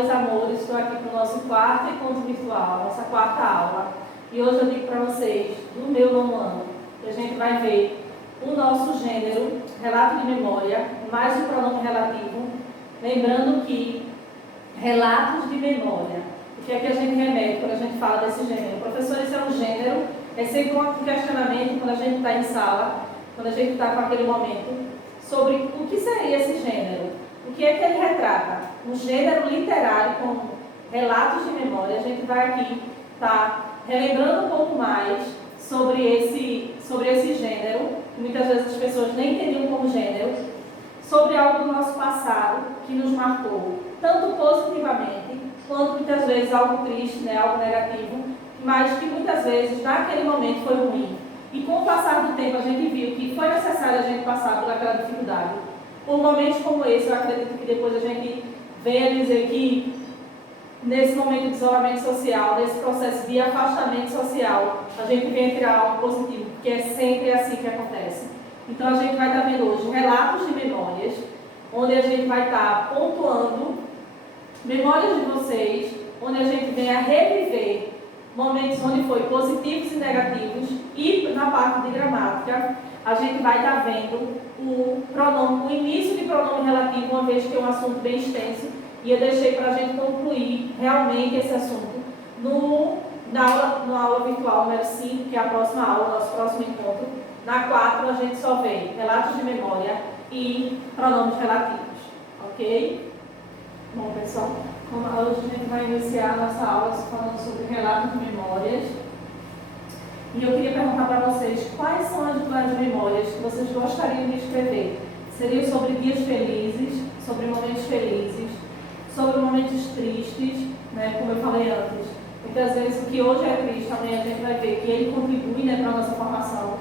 Meus amores, estou aqui para o nosso quarto encontro virtual, nossa quarta aula. E hoje eu digo para vocês, do meu nono ano, que a gente vai ver o nosso gênero, relato de memória, mais o pronome relativo. Lembrando que relatos de memória, o que é que a gente remete quando a gente fala desse gênero? Professor, esse é um gênero, é sempre um questionamento quando a gente está em sala, quando a gente está com aquele momento, sobre o que seria esse gênero. O que é que ele retrata? Um gênero literário com relatos de memória. A gente vai aqui estar relembrando um pouco mais sobre esse gênero, que muitas vezes as pessoas nem entendiam como gênero, sobre algo do nosso passado que nos marcou, tanto positivamente, quanto muitas vezes algo triste, né, algo negativo, mas que muitas vezes naquele momento foi ruim. E com o passar do tempo a gente viu que foi necessário a gente passar por aquela dificuldade. Por momentos como esse, eu acredito que depois a gente venha dizer que nesse momento de isolamento social, nesse processo de afastamento social, a gente venha tirar algo positivo, porque é sempre assim que acontece. Então a gente vai estar vendo hoje relatos de memórias, onde a gente vai estar pontuando memórias de vocês, onde a gente venha reviver momentos onde foi positivos e negativos, e na parte de gramática, a gente vai estar vendo o início de pronome relativo, uma vez que é um assunto bem extenso, e eu deixei para a gente concluir realmente esse assunto na aula virtual número 5, que é a próxima aula, nosso próximo encontro. Na 4, a gente só vê relatos de memória e pronomes relativos, ok? Bom, pessoal, hoje a gente vai iniciar a nossa aula falando sobre relatos de memórias. E eu queria perguntar para vocês quais são as memórias que vocês gostariam de escrever. Seriam sobre dias felizes, sobre momentos felizes, sobre momentos tristes, né, como eu falei antes. Muitas vezes o que hoje é triste, amanhã a gente vai ver que ele contribui, né, para a nossa formação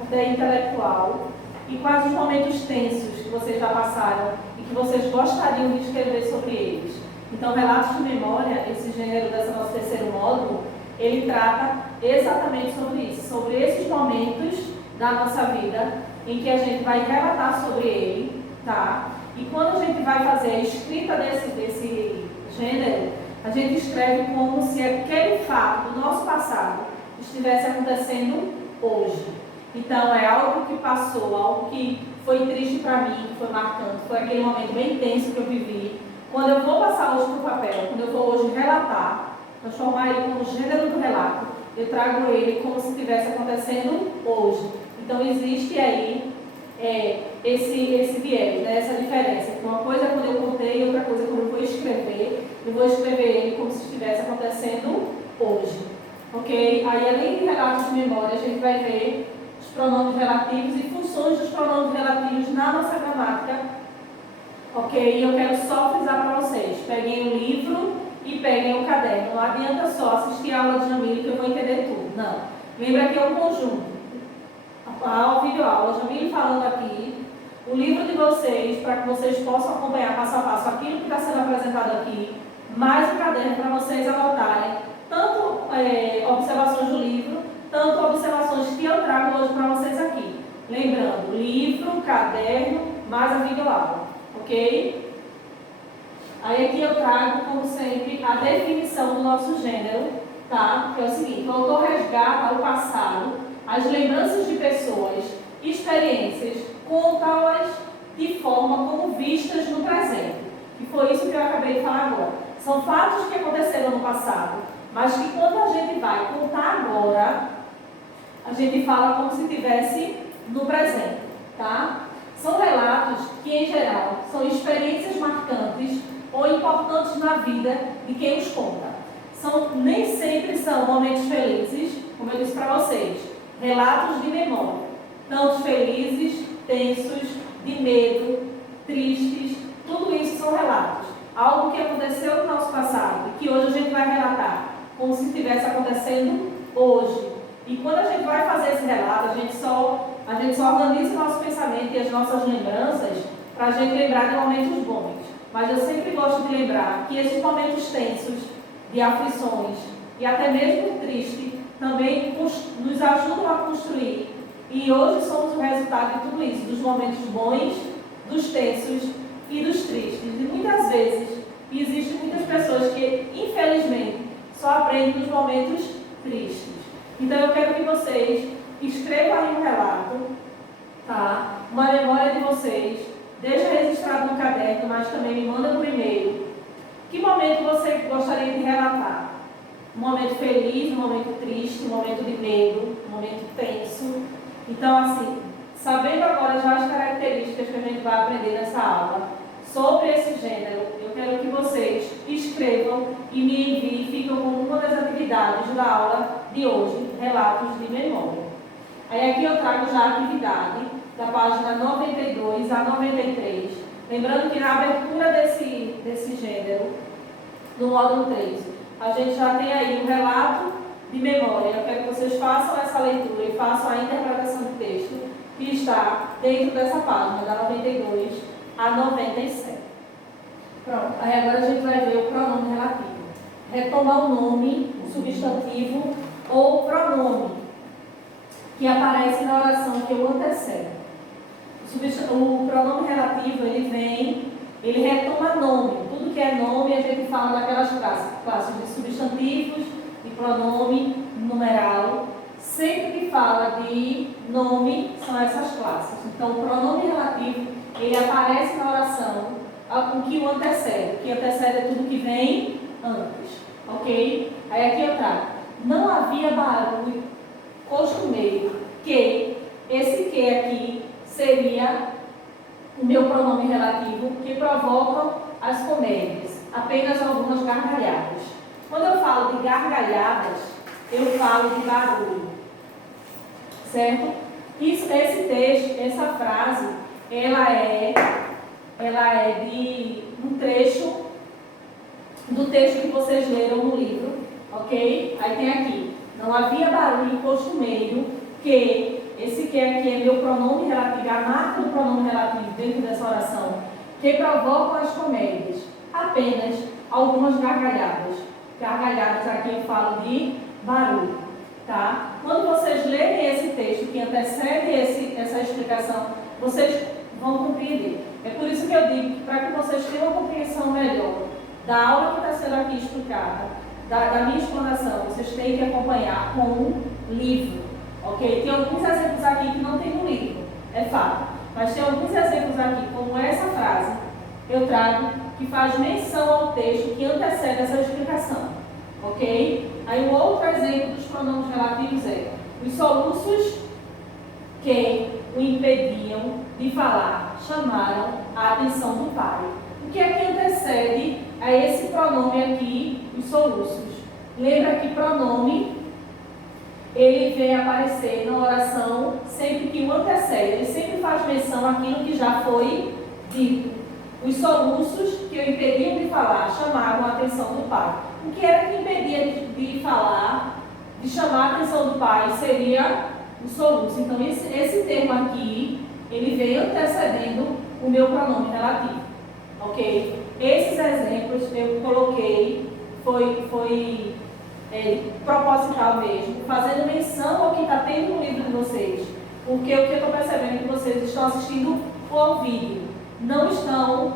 até intelectual. E quais os momentos tensos que vocês já passaram e que vocês gostariam de escrever sobre eles. Então, relatos de memória, esse gênero desse nosso terceiro módulo, ele trata exatamente sobre isso, sobre esses momentos da nossa vida em que a gente vai relatar sobre ele, tá? E quando a gente vai fazer a escrita desse gênero, a gente escreve como se aquele fato do nosso passado estivesse acontecendo hoje. Então, é algo que passou, algo que foi triste para mim, que foi marcante, foi aquele momento bem tenso que eu vivi. Quando eu vou passar hoje para o papel, quando eu vou hoje relatar, transformar ele como gênero do relato, eu trago ele como se estivesse acontecendo hoje. Então, existe aí esse viés, né, essa diferença. Então, uma coisa é quando eu contei, outra coisa é quando eu vou escrever ele como se estivesse acontecendo hoje. Ok? Aí, além de relatos de memória, a gente vai ver os pronomes relativos e funções dos pronomes relativos na nossa gramática. Ok? E eu quero só frisar para vocês, peguem o livro e peguem o caderno. Não adianta só assistir a aula de Jamile que eu vou entender tudo. Não. Lembra que é um conjunto. A videoaula, Jamile falando aqui, o livro de vocês, para que vocês possam acompanhar passo a passo aquilo que está sendo apresentado aqui, mais o caderno para vocês anotarem, tanto observações do livro, tanto observações que eu trago hoje para vocês aqui. Lembrando, livro, caderno, mais a videoaula, ok? Aí aqui eu trago, como sempre, a definição do nosso gênero, tá? Que é o seguinte: o autor resgata o passado, as lembranças de pessoas, experiências, conta-as de forma como vistas no presente. E foi isso que eu acabei de falar agora. São fatos que aconteceram no passado, mas que quando a gente vai contar agora, a gente fala como se estivesse no presente, tá? São relatos que, em geral, são experiências marcantes ou importantes na vida de quem os conta. Nem sempre são momentos felizes, como eu disse para vocês. Relatos de memória, tanto felizes, tensos, de medo, tristes, tudo isso são relatos. Algo que aconteceu no nosso passado e que hoje a gente vai relatar, como se estivesse acontecendo hoje. E quando a gente vai fazer esse relato, a gente só organiza o nosso pensamento e as nossas lembranças para a gente lembrar de momentos bons. Mas eu sempre gosto de lembrar que esses momentos tensos, de aflições e até mesmo tristes, também nos ajudam a construir. E hoje somos o resultado de tudo isso, dos momentos bons, dos tensos e dos tristes. E muitas vezes E existem muitas pessoas que, infelizmente, só aprendem nos momentos tristes. Então eu quero que vocês escrevam aí um relato, tá? Uma memória de vocês, deixa registrado no caderno, mas também me manda por e-mail. Que momento você gostaria de relatar? Um momento feliz, um momento triste, um momento de medo, um momento tenso. Então, assim, sabendo agora já as características que a gente vai aprender nessa aula sobre esse gênero, eu quero que vocês escrevam e me enviem, ficam como uma das atividades da aula de hoje, relatos de memória. Aí aqui eu trago já a atividade da página 92 a 93. Lembrando que na abertura desse gênero, no módulo 3, a gente já tem aí um relato de memória. Eu quero que vocês façam essa leitura e façam a interpretação do texto que está dentro dessa página, da 92 a 97. Pronto, aí agora a gente vai ver o pronome relativo. Retomar o nome, o substantivo ou pronome que aparece na oração que o antecede. O pronome relativo, ele retoma nome. Tudo que é nome, a gente fala daquelas classes de substantivos, de pronome, numeral. Sempre que fala de nome, são essas classes. Então, o pronome relativo, ele aparece na oração com que o antecede. O que antecede é tudo que vem antes. Ok? Aí aqui eu trago. Não havia barulho costumeiro que esse que aqui seria o meu pronome relativo que provocam as comédias, apenas algumas gargalhadas. Quando eu falo de gargalhadas, eu falo de barulho, certo? Esse texto, essa frase, ela é de um trecho do texto que vocês leram no livro, ok? Aí tem aqui, não havia barulho costumeiro que, esse que aqui é meu pronome relativo, a marca do pronome relativo dentro dessa oração, que provocam as comédias, apenas algumas gargalhadas. Gargalhadas aqui eu falo de barulho, tá? Quando vocês lerem esse texto que antecede essa explicação, vocês vão compreender. É por isso que eu digo que para que vocês tenham uma compreensão melhor da aula que está sendo aqui explicada, da minha explanação, vocês têm que acompanhar com um livro, ok? Tem alguns exemplos aqui que não tem no livro, é fato, mas tem alguns exemplos aqui, como essa frase, eu trago, que faz menção ao texto que antecede essa explicação, ok? Aí um outro exemplo dos pronomes relativos é os soluços que o impediam de falar chamaram a atenção do pai. O que é que antecede a esse pronome aqui, os soluços? Lembra que pronome, ele vem aparecer na oração sempre que o antecede, ele sempre faz menção àquilo que já foi dito. Os soluços que o impediam de falar chamavam a atenção do pai. O que era que impedia de falar, de chamar a atenção do pai, seria o soluço. Então, esse termo aqui, ele veio antecedendo o meu pronome relativo. Ok? Esses exemplos eu coloquei, foi proposital mesmo, fazendo menção ao que está tendo no livro de vocês. Porque o que eu estou percebendo é que vocês estão assistindo o vídeo, não estão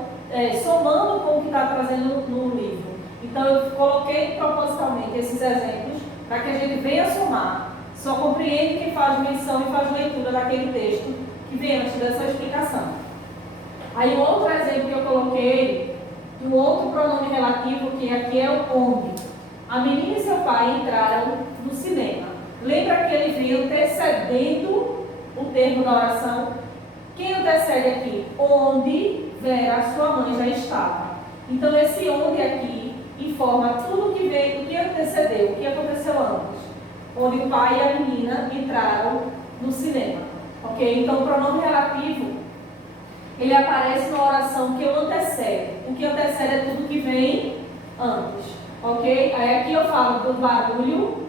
somando com o que está trazendo no livro. Então eu coloquei propositalmente esses exemplos para que a gente venha somar. Só compreende quem faz menção e faz leitura daquele texto que vem antes dessa explicação. Aí o outro exemplo que eu coloquei, do outro pronome relativo, que aqui é o onde. A menina e seu pai entraram no cinema. Lembra que ele veio antecedendo o termo da oração? Quem antecede aqui? Onde Vera, sua mãe, já estava. Então esse onde aqui informa tudo o que veio, o que antecedeu, o que aconteceu antes. Onde o pai e a menina entraram no cinema. Ok? Então o pronome relativo, ele aparece na oração que o antecede. O que antecede é tudo que vem antes. Ok? Aí aqui eu falo do barulho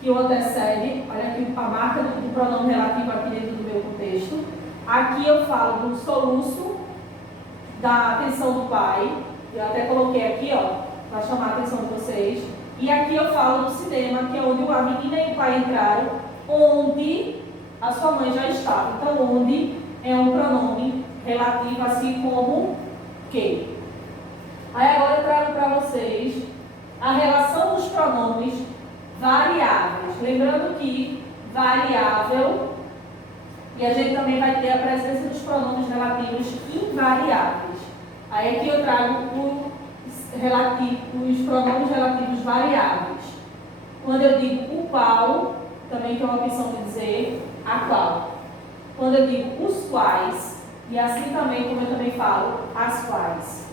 que o antecede. Olha aqui a marca do pronome relativo aqui dentro do meu contexto. Aqui eu falo do soluço da atenção do pai. Eu até coloquei aqui, ó, para chamar a atenção de vocês. E aqui eu falo do cinema, que é onde a menina e o pai entraram, onde a sua mãe já estava. Então, onde é um pronome relativo, assim como que. Aí agora eu trago a relação dos pronomes variáveis. Lembrando que variável, e a gente também vai ter a presença dos pronomes relativos invariáveis. Aí aqui eu trago os pronomes relativos variáveis. Quando eu digo o qual, também tem uma opção de dizer a qual. Quando eu digo os quais, e assim também, como eu também falo, as quais.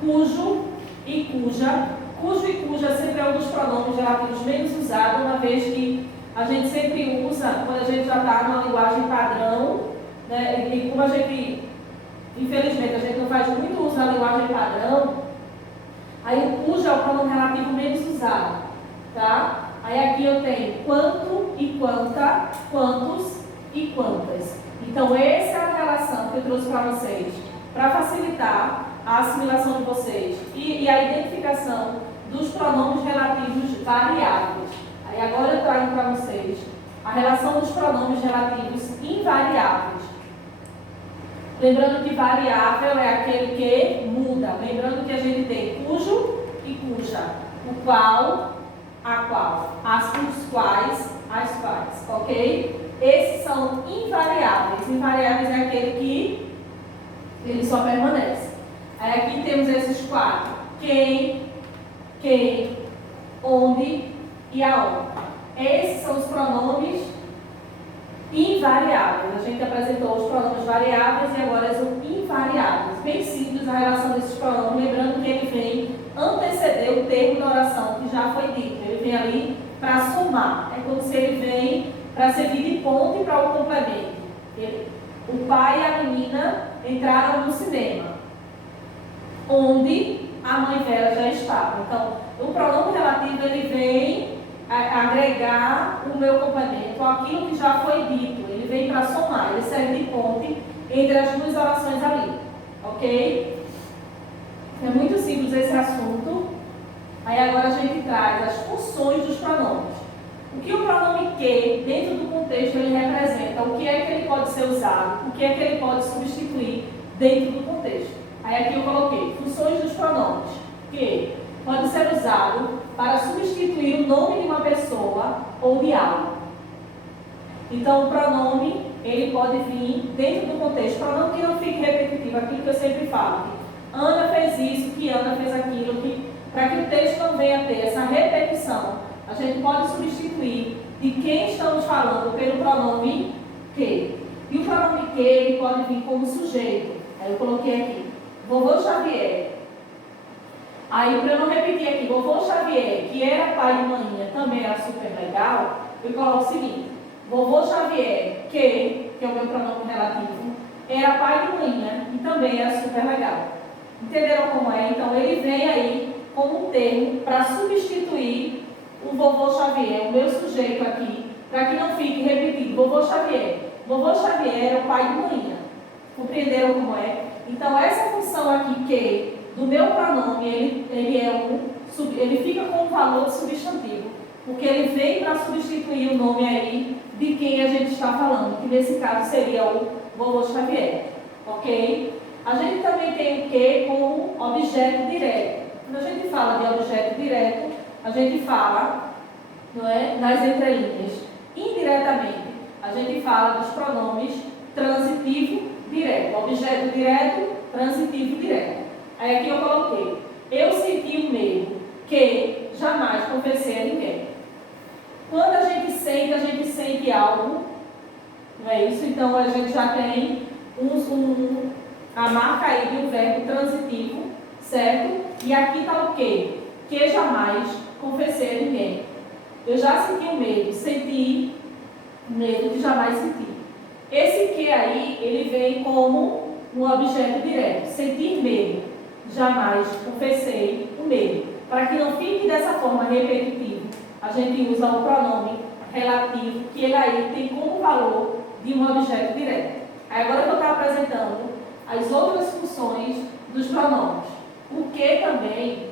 Cujo e cuja. Cujo e cuja sempre é um dos pronomes relativos menos usados, uma vez que a gente sempre usa quando a gente já está numa linguagem padrão, né? E como a gente, infelizmente, a gente não faz muito uso da linguagem padrão, aí o cujo é o pronome relativo menos usado, tá? Aí aqui eu tenho quanto e quanta, quantos e quantas. Então, essa é a relação que eu trouxe para vocês, para facilitar a assimilação de vocês e a identificação dos pronomes relativos variáveis. Aí agora eu trago para vocês a relação dos pronomes relativos invariáveis. Lembrando que variável é aquele que muda. Lembrando que a gente tem cujo e cuja, o qual, a qual, os quais, as quais, ok? Esses são invariáveis. Invariáveis é aquele que ele só permanece. Aí aqui temos esses quatro: quem, onde e aonde. Esses são os pronomes invariáveis. A gente apresentou os pronomes variáveis e agora os invariáveis. Bem simples a relação desses pronomes, lembrando que ele vem anteceder o termo da oração que já foi dito. Ele vem ali para somar. É como se ele vem para servir de ponte para o complemento. O pai e a menina entraram no cinema, onde a mãe dela já estava. Então, o pronome relativo ele vem agregar o meu complemento àquilo que já foi dito. Ele vem para somar, ele serve de ponte entre as duas orações ali. Ok? É muito simples esse assunto. Aí agora a gente traz as funções dos pronomes. O que o pronome que, dentro do contexto, ele representa? O que é que ele pode ser usado? O que é que ele pode substituir dentro do contexto? Aí aqui eu coloquei funções dos pronomes. Que pode ser usado para substituir o nome de uma pessoa ou de algo. Então, o pronome, ele pode vir dentro do contexto. Pronome que não fique repetitivo, aquilo que eu sempre falo. Que Ana fez isso, que Ana fez aquilo. Para que o texto não venha a ter essa repetição, a gente pode substituir de quem estamos falando pelo pronome que. E o pronome que, ele pode vir como sujeito. Aí eu coloquei aqui, vovô Xavier. Aí, para eu não repetir aqui, vovô Xavier, que era pai de maninha, também era super legal, eu coloco o seguinte, vovô Xavier, que é o meu pronome relativo, era pai de maninha e também era super legal. Entenderam como é? Então, ele vem aí como um termo para substituir o vovô Xavier, o meu sujeito aqui, para que não fique repetido, vovô Xavier. Vovô Xavier é o pai de maninha. Compreenderam como é? Então, essa função aqui, que, do meu pronome, ele fica com o valor de substantivo, porque ele vem para substituir o nome aí de quem a gente está falando, que nesse caso seria o vovô Xavier, ok? A gente também tem o que como objeto direto. Quando a gente fala de objeto direto, a gente fala, não é, nas entrelinhas. Indiretamente, a gente fala dos pronomes transitivo direto, objeto direto, transitivo direto. Aí aqui eu coloquei, eu senti um medo que jamais confessei a ninguém. Quando a gente sente algo, não é isso? Então a gente já tem a marca aí de um verbo transitivo, certo? E aqui está o quê? Que jamais confessei a ninguém. Eu já senti um medo, senti medo de jamais sentir. Esse que aí, ele vem como um objeto direto. Sentir medo. Jamais confessei o medo. Para que não fique dessa forma repetitivo, a gente usa o pronome relativo, que ele aí tem como valor de um objeto direto. Aí agora eu vou estar apresentando as outras funções dos pronomes. O que também,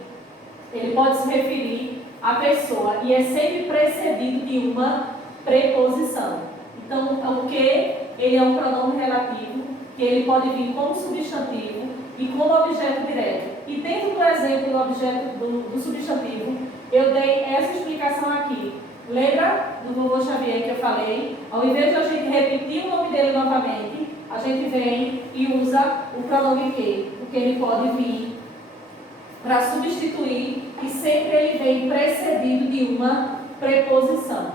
ele pode se referir à pessoa e é sempre precedido de uma preposição. Então, o que, ele é um pronome relativo, que ele pode vir como substantivo e como objeto direto. E dentro do exemplo do objeto do substantivo, eu dei essa explicação aqui. Lembra do vovô Xavier que eu falei? Ao invés de a gente repetir o nome dele novamente, a gente vem e usa o pronome que, porque ele pode vir para substituir e sempre ele vem precedido de uma preposição.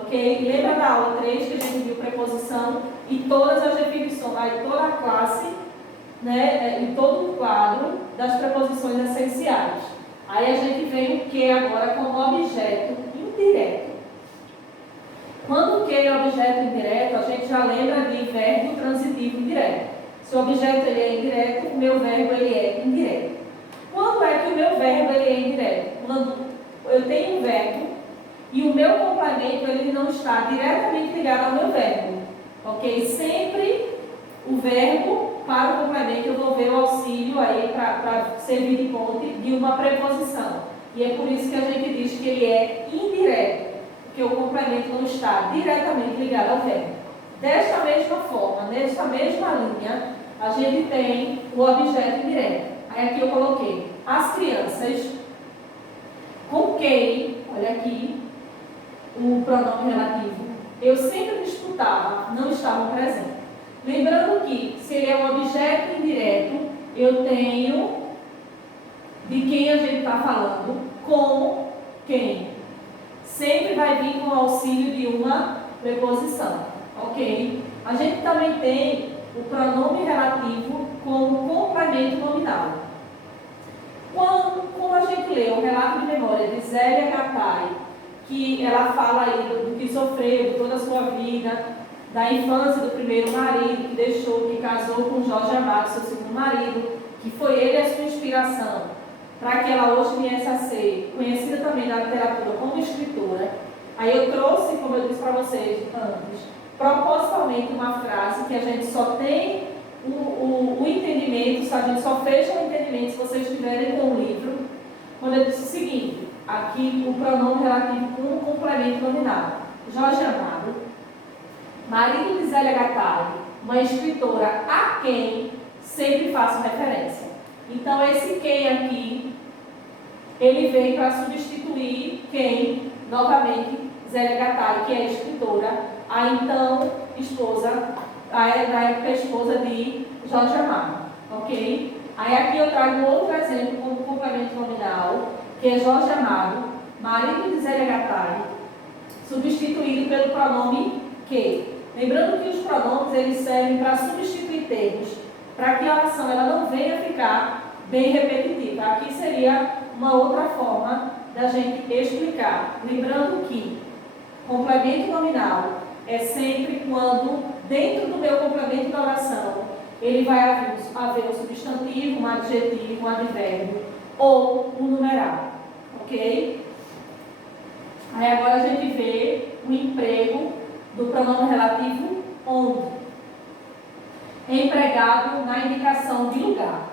Ok? Lembra da aula 3 que a gente viu preposição e todas as definições, aí toda a classe, né, e todo o quadro das preposições essenciais. Aí a gente vem o que agora como objeto indireto. Quando o que é objeto indireto, a gente já lembra de verbo transitivo indireto. Se o objeto ele é indireto, o meu verbo ele é indireto. Quando é que o meu verbo ele é indireto? Quando eu tenho um verbo e o meu complemento ele não está diretamente ligado ao meu verbo. Ok? Sempre o verbo para o complemento eu vou ver o auxílio aí para servir de ponte de uma preposição. E é por isso que a gente diz que ele é indireto, porque o complemento não está diretamente ligado ao verbo. Desta mesma forma, nesta mesma linha, a gente tem o objeto indireto. Aí aqui eu coloquei as crianças com quem, olha aqui, o pronome relativo, eu sempre disputava, não estavam presentes. Lembrando que, se ele é um objeto indireto, eu tenho de quem a gente está falando, com quem. Sempre vai vir com o auxílio de uma preposição, ok? A gente também tem o pronome relativo como complemento nominal. Como a gente lê o relato de memória de Zélia Gattai, que ela fala aí do que sofreu, de toda a sua vida, da infância do primeiro marido, que deixou, que casou com Jorge Amado, seu segundo marido, que foi ele a sua inspiração, para que ela hoje viesse a ser conhecida também na literatura como escritora. Aí eu trouxe, como eu disse para vocês antes, propositalmente uma frase que a gente só tem o entendimento, a gente só fecha o entendimento se vocês estiverem com o livro, quando eu disse o seguinte, aqui o pronome relativo com um complemento nominal. Jorge Amado, marido de Zélia Gattai, uma escritora a quem sempre faço referência. Então, esse quem aqui, ele vem para substituir quem, novamente, Zélia Gattai, que é escritora, a então esposa, na época esposa de Jorge Amado, ok? Aí aqui eu trago um outro exemplo como complemento nominal, que é Jorge Amado, marido de Zélia Gattai, substituído pelo pronome que. Lembrando que os pronomes eles servem para substituir termos, para que a oração ela não venha ficar bem repetitiva. Aqui seria uma outra forma da gente explicar. Lembrando que complemento nominal é sempre quando, dentro do meu complemento da oração, ele vai haver um substantivo, um adjetivo, um advérbio ou um numeral. Ok? Aí agora a gente vê o emprego do pronome relativo onde. Empregado na indicação de lugar.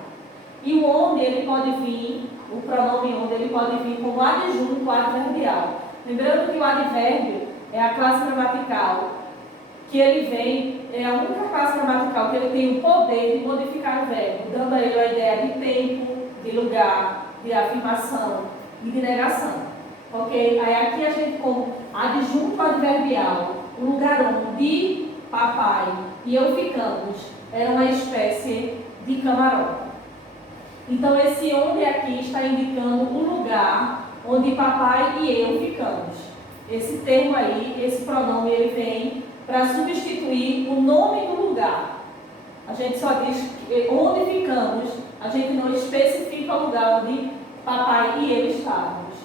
E o onde ele pode vir, o pronome onde ele pode vir como adjunto adverbial. Lembrando que o advérbio é a classe gramatical que ele vem, é a única classe gramatical que ele tem o poder de modificar o verbo, dando a ele a ideia de tempo, de lugar, de afirmação e de negação. Ok? Aí aqui a gente como adjunto adverbial, um lugar onde papai e eu ficamos, era uma espécie de camarote. Então esse onde aqui está indicando o lugar onde papai e eu ficamos. Esse termo aí, esse pronome, ele vem para substituir o nome do lugar. A gente só diz onde ficamos, a gente não especifica o lugar onde papai e eu estávamos.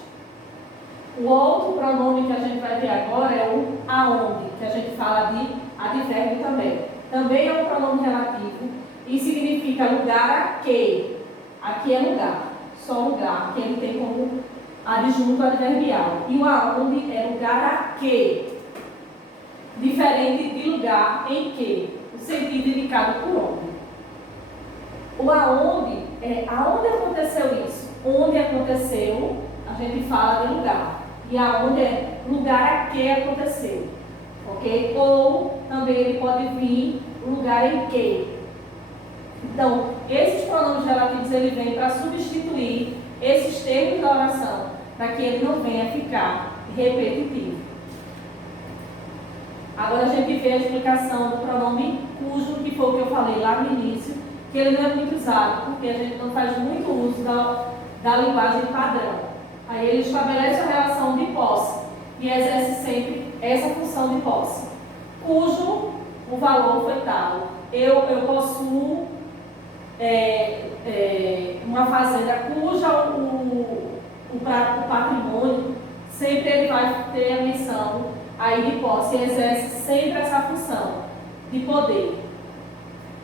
O outro pronome que a gente vai ver agora é o aonde, que a gente fala de advérbio também. Também é um pronome relativo e significa lugar a que. Aqui é lugar, só lugar, que ele tem como adjunto adverbial. E o aonde é lugar a que, diferente de lugar em que, o sentido indicado por onde. O aonde é aonde aconteceu isso. Onde aconteceu, a gente fala de lugar. E aonde é lugar a que aconteceu. Ok? Ou também ele pode vir lugar em que. Então, esses pronomes relativos, ele vem para substituir esses termos da oração, para que ele não venha ficar repetitivo. Agora a gente vê a explicação do pronome cujo, que foi o que eu falei lá no início, que ele não é muito usado, porque a gente não faz muito uso da linguagem padrão. Aí ele estabelece a relação de posse e exerce sempre essa função de posse. Cujo o valor foi tal. Eu possuo uma fazenda cuja o patrimônio, sempre ele vai ter a menção aí de posse, e exerce sempre essa função de poder.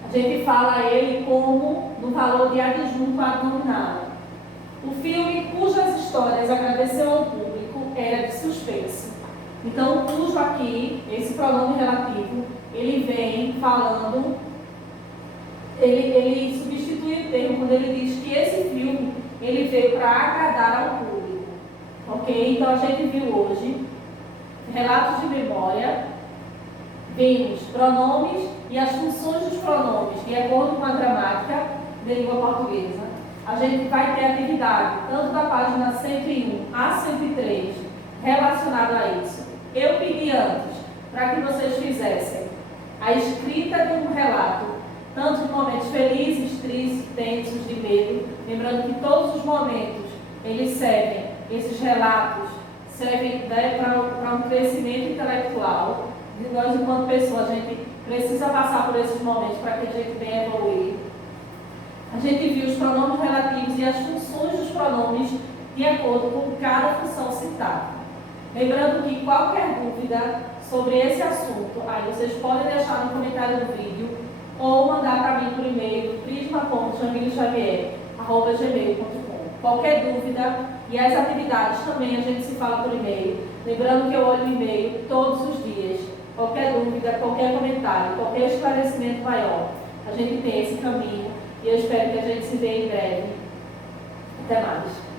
A gente fala ele como no valor de adjunto adnominado. O filme cujas histórias agradeceu ao público era de suspense. Então, cujo aqui, esse pronome relativo, ele vem falando, ele substitui o termo quando ele diz que esse filme ele veio para agradar ao público. Ok? Então, a gente viu hoje relatos de memória, vimos pronomes e as funções dos pronomes, de acordo com a gramática da língua portuguesa. A gente vai ter atividade, tanto da página 101 a 103, relacionada a isso. Eu pedi antes, para que vocês fizessem a escrita de um relato, tanto de momentos felizes, tristes, tensos, de medo, lembrando que todos os momentos, eles servem, esses relatos, servem para um crescimento intelectual. E nós, enquanto pessoa, a gente precisa passar por esses momentos para que a gente venha evoluir. A gente viu os pronomes relativos e as funções dos pronomes de acordo com cada função citada. Lembrando que qualquer dúvida sobre esse assunto, aí vocês podem deixar no comentário do vídeo ou mandar para mim por e-mail prisma.jamilxavier@gmail.com. Qualquer dúvida e as atividades também a gente se fala por e-mail. Lembrando que eu olho o e-mail todos os dias. Qualquer dúvida, qualquer comentário, qualquer esclarecimento maior, a gente tem esse caminho e eu espero que a gente se vê em breve. Até mais.